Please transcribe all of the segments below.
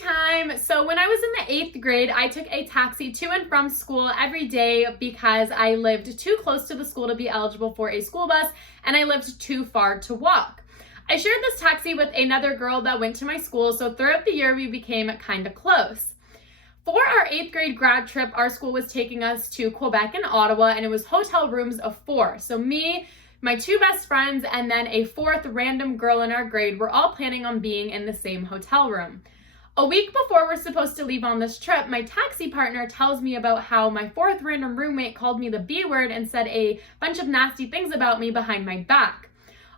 time. So when I was in the 8th grade, I took a taxi to and from school every day because I lived too close to the school to be eligible for a school bus and I lived too far to walk. I shared this taxi with another girl that went to my school, so throughout the year we became kind of close. For our 8th grade grad trip, our school was taking us to Quebec and Ottawa, and it was hotel rooms of 4. So me, my 2 best friends, and then a 4th random girl in our grade were all planning on being in the same hotel room. A week before we're supposed to leave on this trip, my taxi partner tells me about how my 4th random roommate called me the B word and said a bunch of nasty things about me behind my back.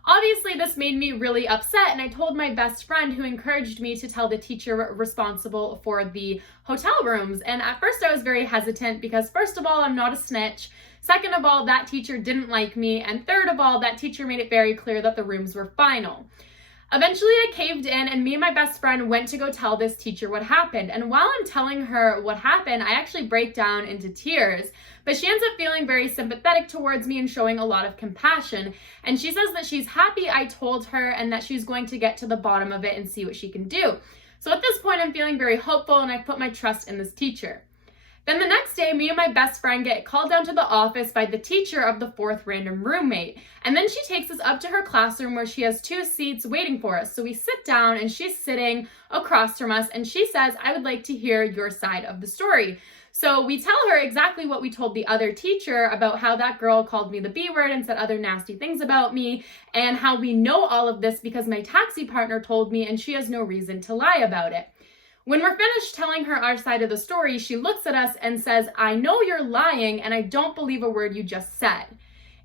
Obviously, this made me really upset, and I told my best friend, who encouraged me to tell the teacher responsible for the hotel rooms. And at first I was very hesitant because, first of all, I'm not a snitch. Second of all, that teacher didn't like me. And third of all, that teacher made it very clear that the rooms were final. Eventually, I caved in, and me and my best friend went to go tell this teacher what happened. And while I'm telling her what happened, I actually break down into tears. But she ends up feeling very sympathetic towards me and showing a lot of compassion. And she says that she's happy I told her and that she's going to get to the bottom of it and see what she can do. So at this point, I'm feeling very hopeful, and I put my trust in this teacher. Then the next day, me and my best friend get called down to the office by the teacher of the 4th random roommate. And then she takes us up to her classroom where she has 2 seats waiting for us. So we sit down and she's sitting across from us, and she says, "I would like to hear your side of the story." So we tell her exactly what we told the other teacher about how that girl called me the B word and said other nasty things about me, and how we know all of this because my taxi partner told me and she has no reason to lie about it. When we're finished telling her our side of the story, she looks at us and says, "I know you're lying and I don't believe a word you just said."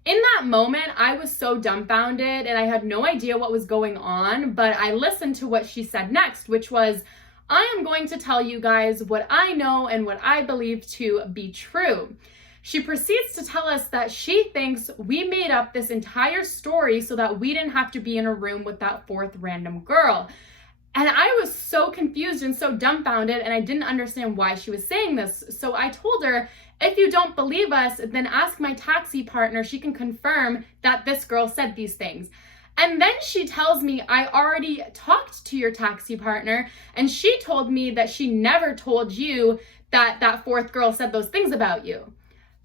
In that moment, I was so dumbfounded and I had no idea what was going on, but I listened to what she said next, which was, "I am going to tell you guys what I know and what I believe to be true." She proceeds to tell us that she thinks we made up this entire story so that we didn't have to be in a room with that 4th random girl. And I was so confused and so dumbfounded, and I didn't understand why she was saying this. So I told her, "If you don't believe us, then ask my taxi partner. She can confirm that this girl said these things." And then she tells me, "I already talked to your taxi partner, and she told me that she never told you that that 4th girl said those things about you."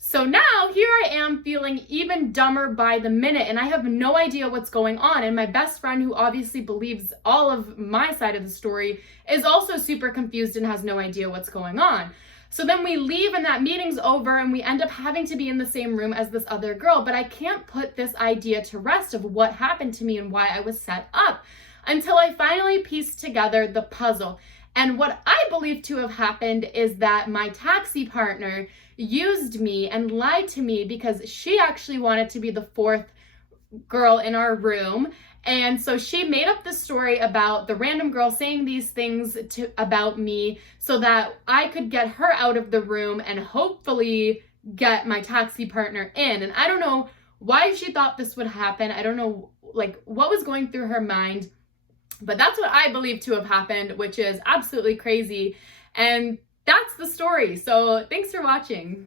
So now here I am feeling even dumber by the minute, and I have no idea what's going on. And my best friend, who obviously believes all of my side of the story, is also super confused and has no idea what's going on. So then we leave and that meeting's over, and we end up having to be in the same room as this other girl. But I can't put this idea to rest of what happened to me and why I was set up until I finally pieced together the puzzle. And what I believe to have happened is that my taxi partner used me and lied to me because she actually wanted to be the 4th girl in our room. And so she made up the story about the random girl saying these things about me so that I could get her out of the room and hopefully get my taxi partner in. And I don't know why she thought this would happen. I don't know what was going through her mind, but that's what I believe to have happened, which is absolutely crazy. And that's the story. So thanks for watching.